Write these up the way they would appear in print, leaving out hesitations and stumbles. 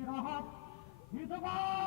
istirahat di tempat.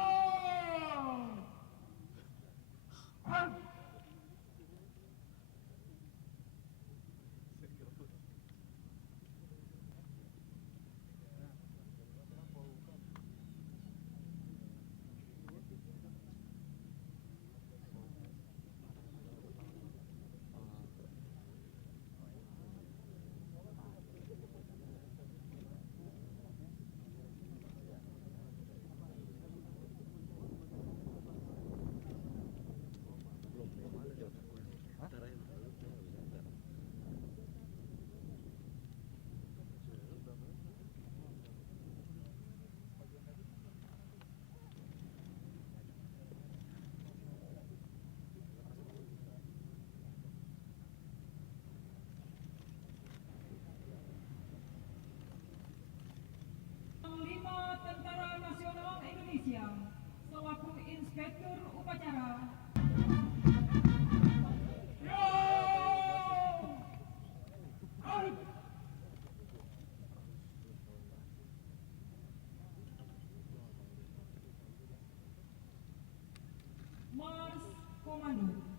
Panglima Tentara Nasional Indonesia selaku Inspektur Upacara. Mars Komando.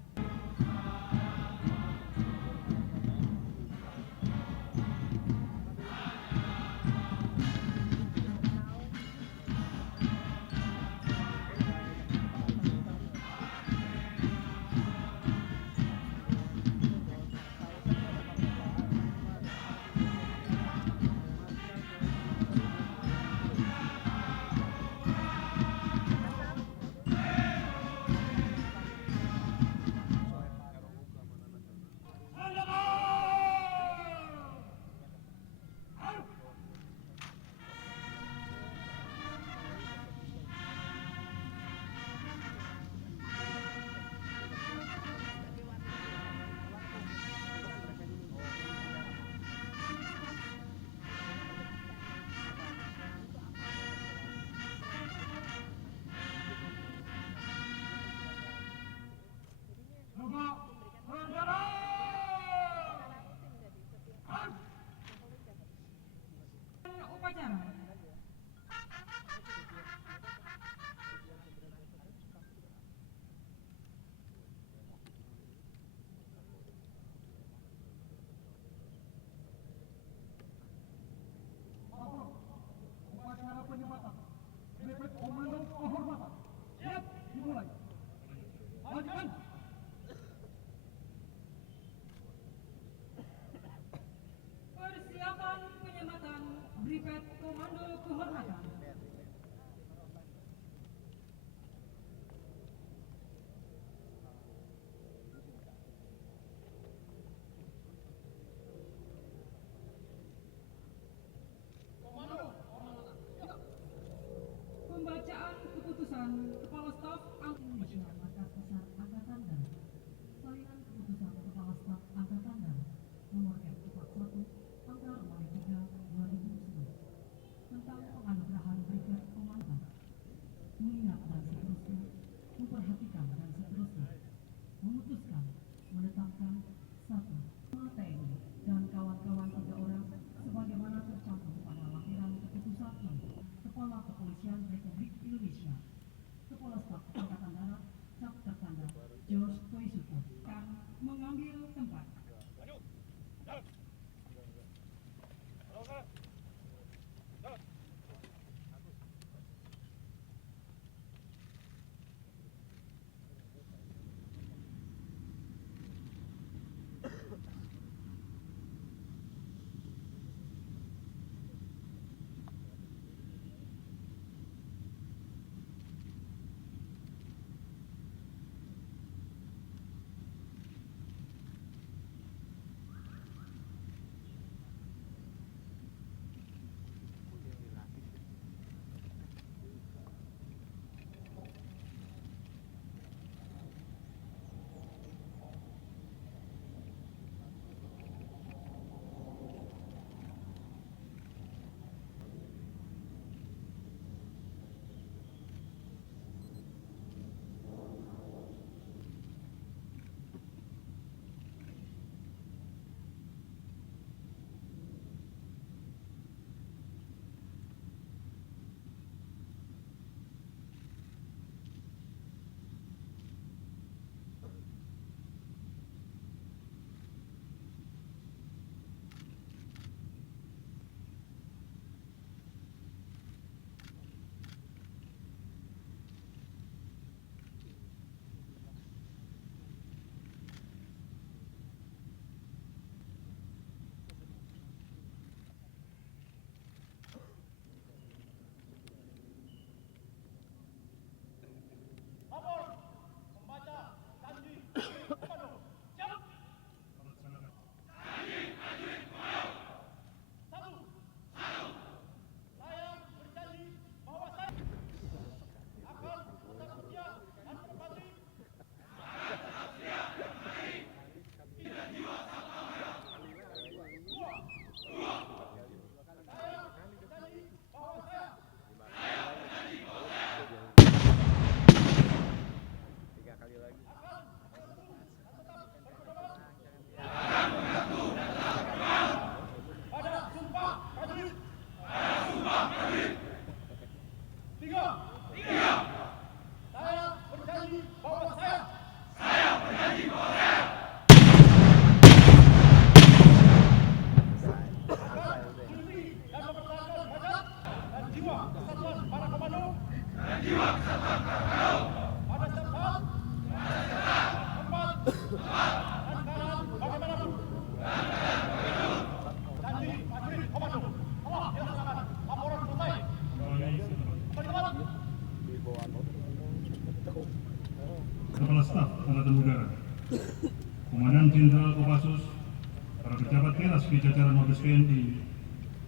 para pejabat teras di jajaran Mabes TNI,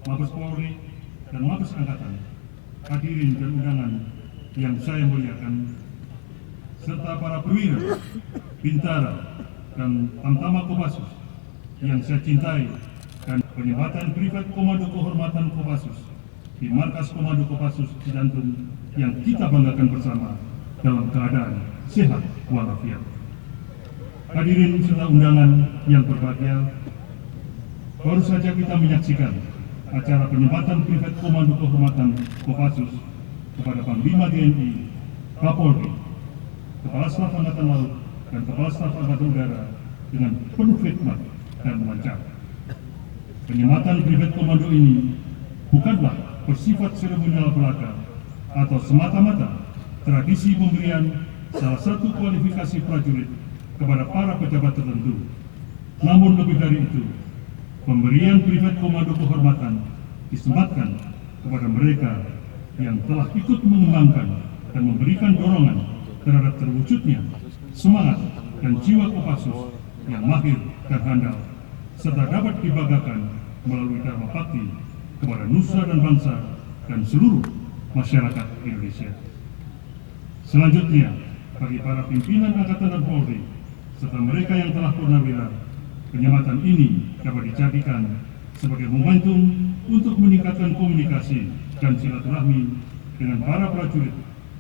Mabes Polri, dan Mabes Angkatan, hadirin dan undangan yang saya muliakan, serta para perwira, bintara, dan tamtama Kopassus yang saya cintai, dan penyembatan Privat Komando Kehormatan Kopassus di Markas Komando Kopassus Cijantung yang kita banggakan bersama dalam keadaan sehat walafiat. Hadirin serta undangan yang berbahagia, baru saja kita menyaksikan acara penyembatan Privat Komando Kehormatan Kopassus kepada Panglima TNI, Kapolri, Kepala Staf Angkatan Laut, dan Kepala Staf Angkatan Udara dengan penuh khidmat dan lancar. Penyembatan Privat Komando ini bukanlah bersifat seremonial belaka atau semata-mata tradisi pemberian salah satu kualifikasi prajurit kepada para pejabat tertentu. Namun lebih dari itu, pemberian Privat Komando Kehormatan disematkan kepada mereka yang telah ikut mengembangkan dan memberikan dorongan terhadap terwujudnya semangat dan jiwa Kopassus yang mahir dan handal, serta dapat dibanggakan melalui Dharma Bakti kepada nusa dan bangsa dan seluruh masyarakat Indonesia. Selanjutnya, bagi para pimpinan Angkatan dan Polri, serta mereka yang telah purnawira, penyembatan ini dapat dijadikan sebagai momentum untuk meningkatkan komunikasi dan silaturahmi dengan para prajurit,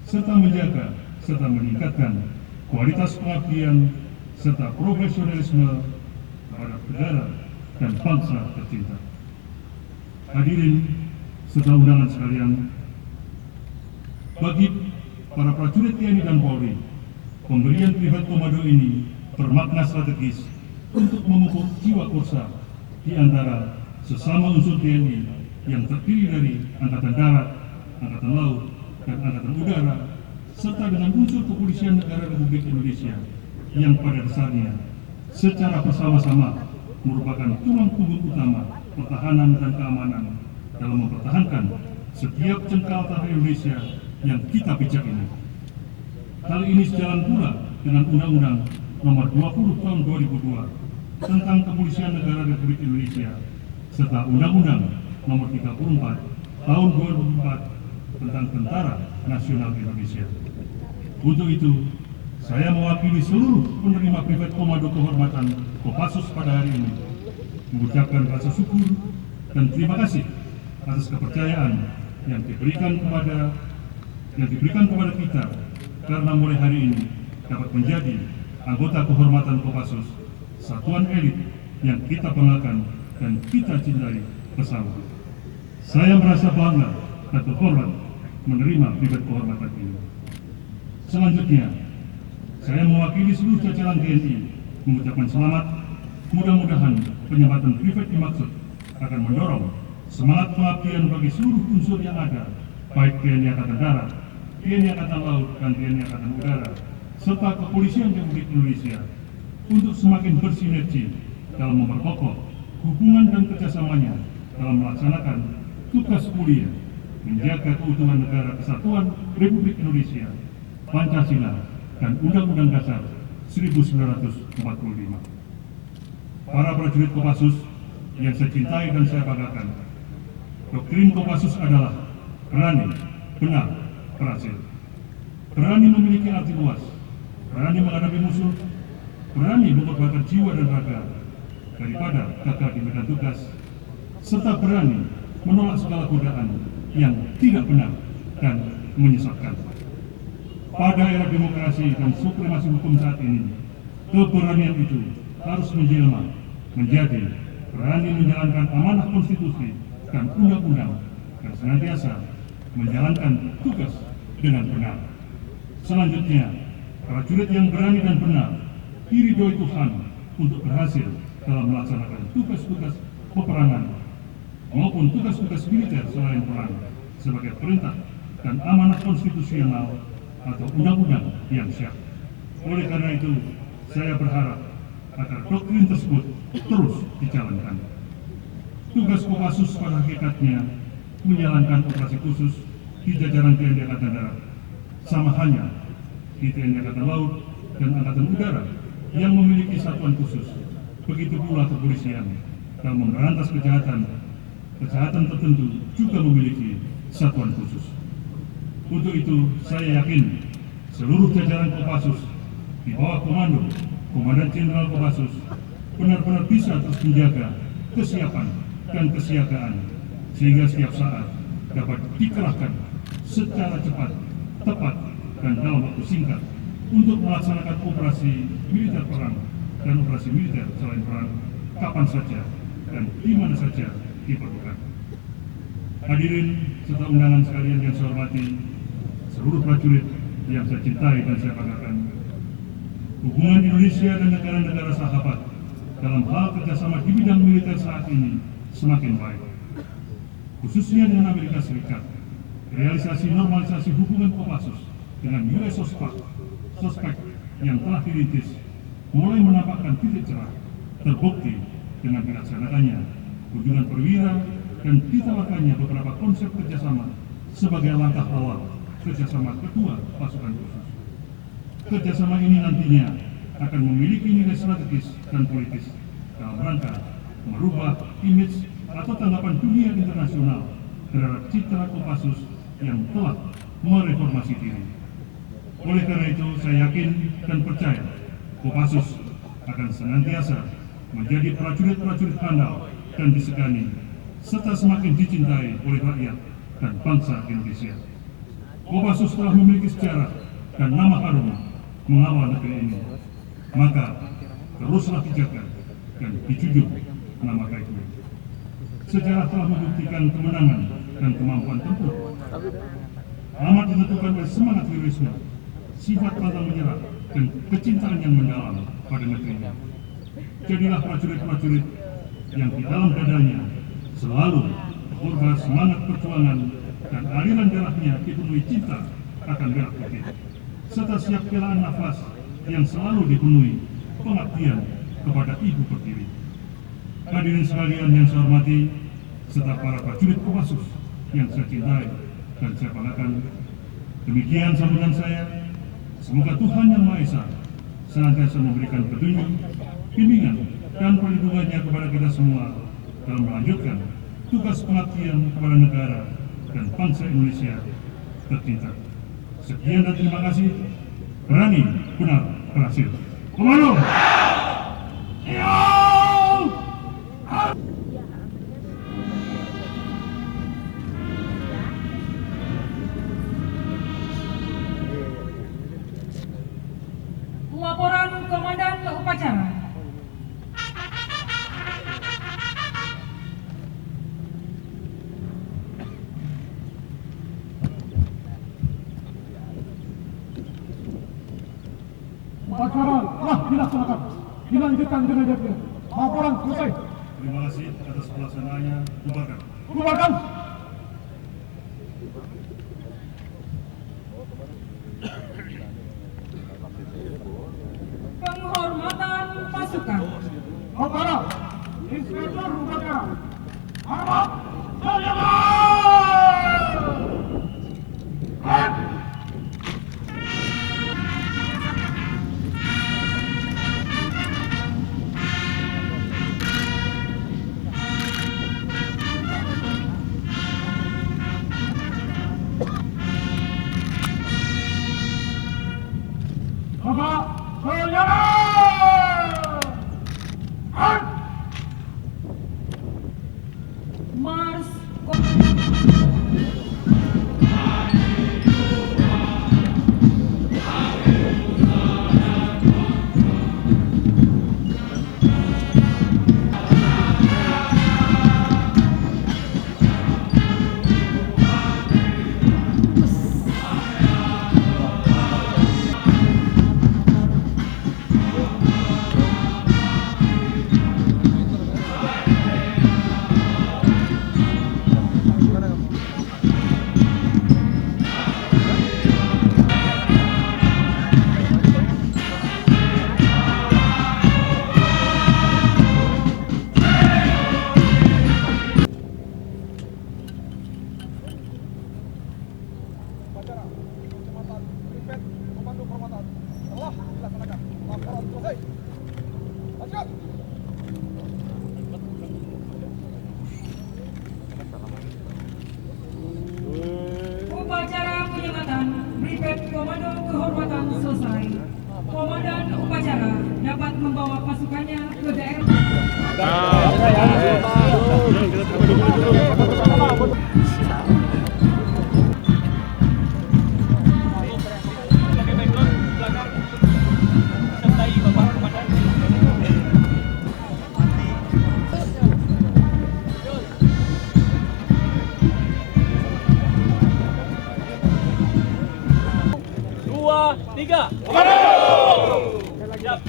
serta menjaga serta meningkatkan kualitas pengabdian serta profesionalisme terhadap negara dan bangsa tercinta. Hadirin serta undangan sekalian, bagi para prajurit TNI dan Polri, pemberian Privat Komando ini bermakna strategis untuk memupuk jiwa kursa di antara sesama unsur TNI yang terdiri dari Angkatan Darat, Angkatan Laut, dan Angkatan Udara, serta dengan unsur kepolisian negara Republik Indonesia yang pada dasarnya secara bersama-sama merupakan tulang punggung utama pertahanan dan keamanan dalam mempertahankan setiap jengkal tanah Indonesia yang kita pijak ini. Hal ini sejalan pula dengan Undang-Undang Nomor 20 Tahun 2002 tentang Kepolisian Negara Republik Indonesia serta Undang-Undang Nomor 34 Tahun 2004 tentang Tentara Nasional Indonesia. Untuk itu, saya mewakili seluruh penerima Privat Komando Kehormatan Kopassus pada hari ini mengucapkan rasa syukur dan terima kasih atas kepercayaan yang diberikan kepada kita, karena mulai hari ini dapat menjadi anggota kehormatan Kopassus, satuan elit yang kita banggakan dan kita cintai bersama. Saya merasa bangga dan terhormat menerima Privat Kehormatan ini. Selanjutnya, saya mewakili seluruh jajaran TNI mengucapkan selamat. Mudah-mudahan penyembatan Privat dimaksud akan mendorong semangat pengabdian bagi seluruh unsur yang ada, baik TNI Angkatan Darat, TNI Angkatan Laut, dan TNI Angkatan Udara, serta Kepolisian Republik Indonesia untuk semakin bersinergi dalam memperkokoh hubungan dan kerjasamanya dalam melaksanakan tugas mulia menjaga keutuhan Negara Kesatuan Republik Indonesia, Pancasila, dan Undang-Undang Dasar 1945. Para prajurit Kopassus yang saya cintai dan saya banggakan, doktrin Kopassus adalah berani, benar, berhasil. Berani memiliki arti luas, berani menghadapi musuh, berani mengorbankan jiwa dan raga daripada gagal di medan tugas, serta berani menolak segala godaan yang tidak benar dan menyesatkan. Pada era demokrasi dan supremasi hukum saat ini, keberanian itu harus menjelma menjadi berani menjalankan amanah konstitusi dan undang-undang dan senantiasa menjalankan tugas dengan benar. Selanjutnya, prajurit yang berani dan benar diridhoi Tuhan untuk berhasil dalam melaksanakan tugas-tugas peperangan maupun tugas-tugas militer selain perang sebagai perintah dan amanah konstitusional atau undang-undang yang syah. Oleh karena itu, saya berharap agar doktrin tersebut terus dijalankan. Tugas Kopassus pada hakikatnya menjalankan operasi khusus di jajaran TNI Angkatan Darat, sama halnya di TNI Angkatan Laut dan Angkatan Udara yang memiliki satuan khusus Begitu pula kepolisian dalam memberantas kejahatan tertentu juga memiliki satuan khusus. Untuk itu, saya yakin seluruh jajaran Kopassus di bawah komando Komandan Jenderal Kopassus benar-benar bisa terus menjaga kesiapan dan kesiagaan sehingga setiap saat dapat dikerahkan secara cepat, tepat, dan dalam waktu singkat untuk melaksanakan operasi militer perang dan operasi militer selain perang kapan saja dan di mana saja diperlukan. Hadirin serta undangan sekalian yang saya hormati, seluruh prajurit yang saya cintai dan saya banggakan, hubungan Indonesia dan negara-negara sahabat dalam hal kerjasama di bidang militer saat ini semakin baik. Khususnya dengan Amerika Serikat, realisasi normalisasi hubungan Kopassus dengan US Sospek yang telah dirintis mulai menampakkan titik cerah, terbukti dengan dilaksanakannya kunjungan perwira dan ditawarkannya beberapa konsep kerjasama sebagai langkah awal kerjasama kedua pasukan khusus. Kerjasama ini nantinya akan memiliki nilai strategis dan politis dalam rangka merubah image atau tanggapan dunia internasional terhadap citra Kopassus yang telah mereformasi diri. Oleh karena itu, saya yakin dan percaya Kopassus akan senantiasa menjadi prajurit-prajurit handal dan disegani, serta semakin dicintai oleh rakyat dan bangsa Indonesia. Kopassus telah memiliki sejarah dan nama harum mengawal negeri ini. Maka teruslah dijaga dan dijunjung nama baiknya. Sejarah telah membuktikan kemenangan dan kemampuan tempur. Amat ditentukan oleh semangat heroisme, sifat pantang menyerah, dan kecintaan yang mendalam pada negerinya. Jadilah prajurit-prajurit yang di dalam dadanya selalu berkorban semangat perjuangan dan aliran darahnya dipenuhi cinta akan merah putih, serta siap kehilangan nafas yang selalu dipenuhi pengabdian kepada Ibu Pertiwi. Hadirin sekalian yang saya hormati, serta para prajurit Kopassus yang saya cintai dan saya banggakan, demikian sambutan saya. Semoga Tuhan Yang Maha Esa senantiasa memberikan petunjuk, bimbingan, dan perlindungannya kepada kita semua dalam melanjutkan tugas pengabdian kepada negara dan bangsa Indonesia tercinta. Sekian dan terima kasih. Berani, benar, berhasil. Komando! Laporan Komandan Upacara. Upacara telah dilaksanakan. Dilanjutkan dengan jadinya. Laporan selesai. Terima kasih atas pelaksanaannya. Bubarkan. Bubarkan. Penghormatan pasukan. Upacara. Inspektur upacara. Hormat. Saudara. Bapak, saudara. Mars membawa pasukannya ke daerah. Dua, tiga. Siap.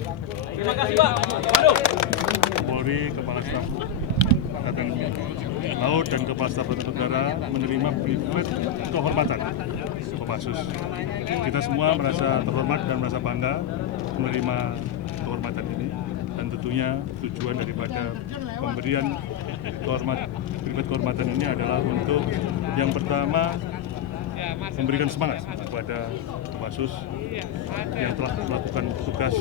Terima kasih Pak. Aduh. Polri, Kepala Staf Angkatan Laut dan Kepala Staf Negara menerima privilege kehormatan Kopassus. Kita semua merasa terhormat dan merasa bangga menerima kehormatan ini, dan tentunya tujuan daripada pemberian privilege kehormatan ini adalah untuk yang pertama memberikan semangat kepada Kopassus yang telah melakukan tugas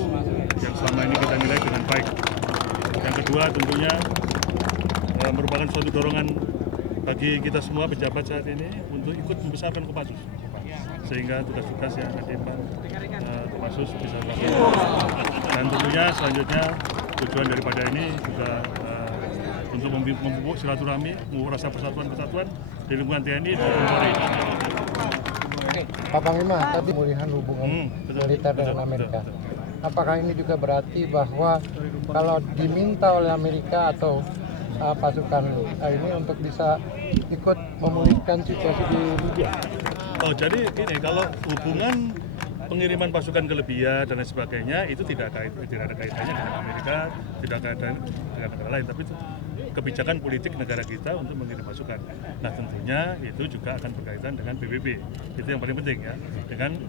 yang selama ini kita nilai dengan baik. Yang kedua tentunya merupakan suatu dorongan bagi kita semua pejabat saat ini untuk ikut membesarkan Kopassus, sehingga tugas-tugas yang akan diemban Kopassus bisa dilakukan. Dan tentunya selanjutnya tujuan daripada ini juga untuk memupuk silaturahmi, memupuk rasa persatuan-kesatuan di lingkungan TNI dan Polri. Pak Panglima, tadi pemulihan hubungan militer dengan Amerika. Apakah ini juga berarti bahwa kalau diminta oleh Amerika atau pasukan ini untuk bisa ikut memulihkan situasi di Libya? Oh, jadi ini kalau hubungan pengiriman pasukan ke Libya dan lain sebagainya itu tidak ada kaitannya dengan Amerika, tidak ada kaitannya dengan negara lain, tapi itu kebijakan politik negara kita untuk mengirim pasukan. Nah, tentunya itu juga akan berkaitan dengan PBB. Itu yang paling penting ya, dengan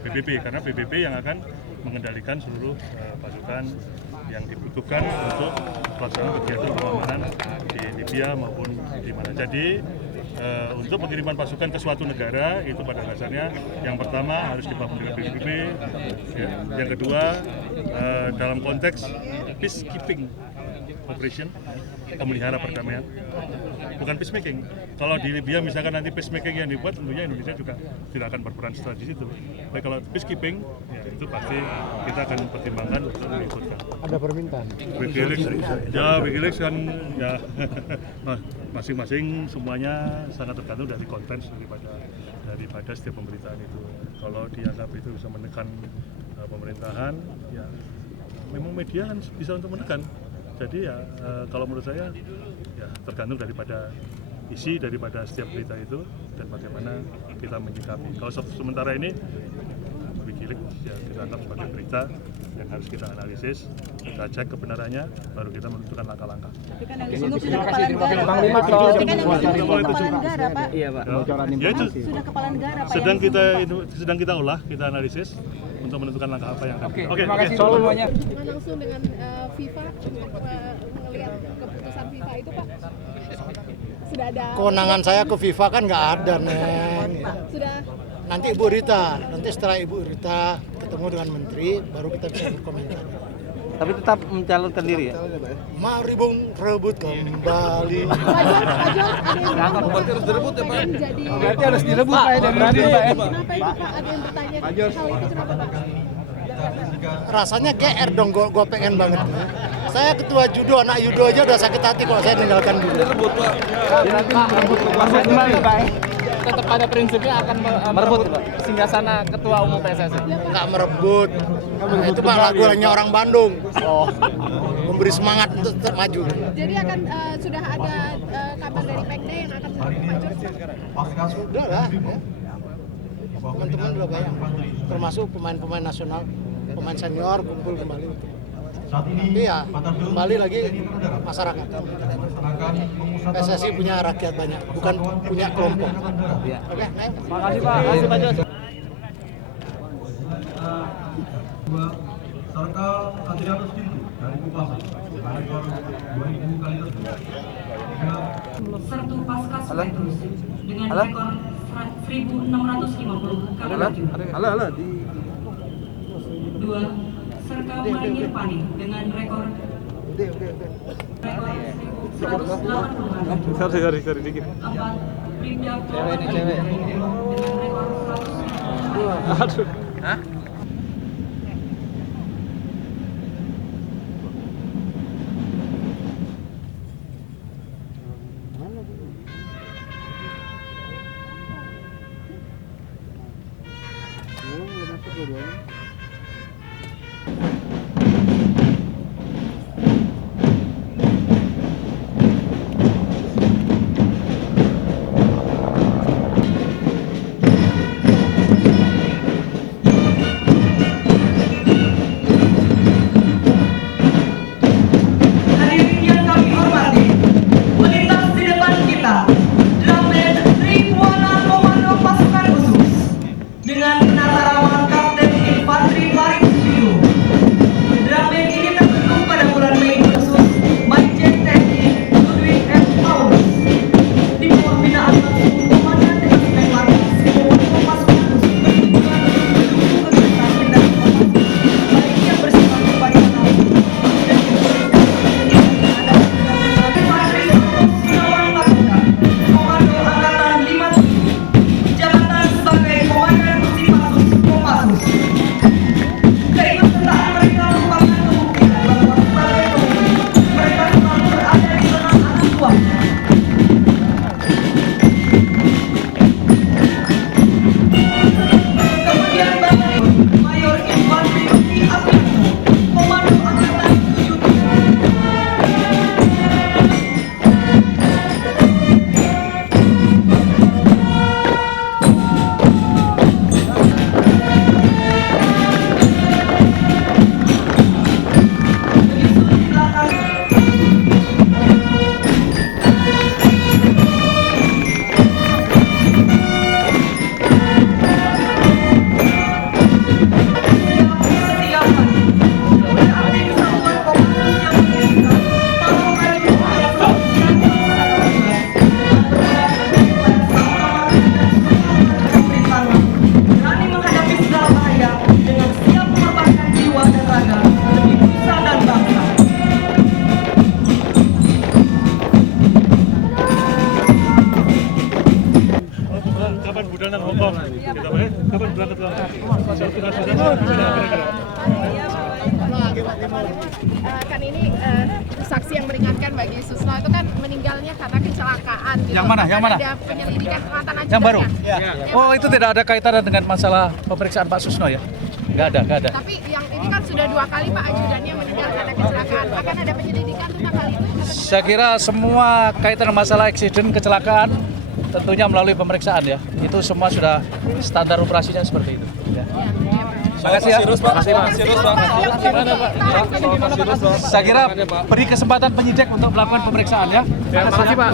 PBB, karena PBB yang akan mengendalikan seluruh pasukan yang dibutuhkan untuk pelaksanaan kegiatan pengamanan di Libya maupun di mana. Jadi untuk pengiriman pasukan ke suatu negara itu pada dasarnya yang pertama harus dipahami dengan PBB, ya. Yang kedua dalam konteks peacekeeping operation, pemelihara perdamaian, bukan peacemaking. Kalau di Libya misalkan nanti peacemaking yang dibuat, tentunya Indonesia juga tidak akan berperan serta di situ. Tapi kalau peacekeeping, ya itu pasti kita akan pertimbangkan untuk mengikutkan. Ada permintaan? Wikileaks kan ya masing-masing semuanya sangat tergantung dari konten daripada setiap pemberitaan itu. Kalau dianggap itu bisa menekan pemerintahan, ya memang media kan bisa untuk menekan. Jadi ya kalau menurut saya ya tergantung daripada isi daripada setiap berita itu dan bagaimana kita menyikapi. Kalau sementara ini Wikileaks ya kita anggap sebagai berita yang harus kita analisis, kita cek kebenarannya, baru kita menentukan langkah-langkah. Tapi kan yang disinggung sudah kepala negara. Tapi kan yang disinggung kepala negara, Pak. Iya, Pak. Ya itu Sudah kepala negara, Pak. sedang kita olah, kita analisis untuk menentukan langkah apa yang akan. Oke, terima kasih semuanya. Hubungan langsung dengan FIFA untuk melihat keputusan FIFA itu, Pak? Sudah ada. Kewenangan saya ke FIFA kan nggak ada, Neng. Sudah. Nanti Ibu Rita, nanti setelah Ibu Rita ketemu dengan Menteri, baru kita bisa berkomentar. Tapi tetap mencalonkan diri ya? Mari Bung rebut kembali. Pak Jor, harus direbut ya, Pak. Berarti harus direbut Pak, dan berani Pak. Kenapa itu, Pak? Ada yang bertanya hal itu kenapa, Pak? Rasanya GR dong, gue pengen banget. Saya ketua judo, anak judo aja udah sakit hati kalau saya tinggalkan dulu. Direbut Pak. Berarti merebut kekuasaan kembali Pak. Tetap pada prinsipnya akan merebut singgasana ketua umum PSSI. Nggak merebut. Nah, itu mah lagu hanya orang Bandung. Oh. Memberi semangat untuk tetap maju. Jadi akan sudah ada kabar dari Pekda yang akan maju? Sudah lah. Ya. Teman-teman udah banyak. Termasuk pemain-pemain nasional, pemain senior kumpul kembali. Tapi ya kembali lagi masyarakat. PSSI punya rakyat banyak, bukan punya kelompok. Oke, naik. Makasih Pak, makasih Pak Jos. Serta Adrianus Pintu dari Kupassus rekor 2000 kali tersebut. Sertu Paskas Petrus dengan rekor 1650 kali maju. Halo. Dua, Serka Marinir Pani dengan rekor 180 kali. Sorry dikit. 4, Bribda Cewek ini cewek. dengan rekor 190 kali. Aduh. Hah? meringankan bagi Susno itu kan meninggalnya karena kecelakaan gitu. Yang mana? Yang mana? Ada penyelidikan kelihatan aja. Yang baru? Oh, itu tidak ada kaitannya dengan masalah pemeriksaan Pak Susno ya? Nggak ada. Tapi yang ini kan sudah 2 kali Pak ajudannya meninggal karena kecelakaan. Akan ada penyelidikan tentang hal itu? Saya kira semua kaitan masalah eksiden kecelakaan tentunya melalui pemeriksaan ya. Itu semua sudah standar operasinya seperti itu. Ya. Terima kasih ya. Saya kira beri kesempatan penyidik untuk melakukan pemeriksaan ya. Terima kasih Pak.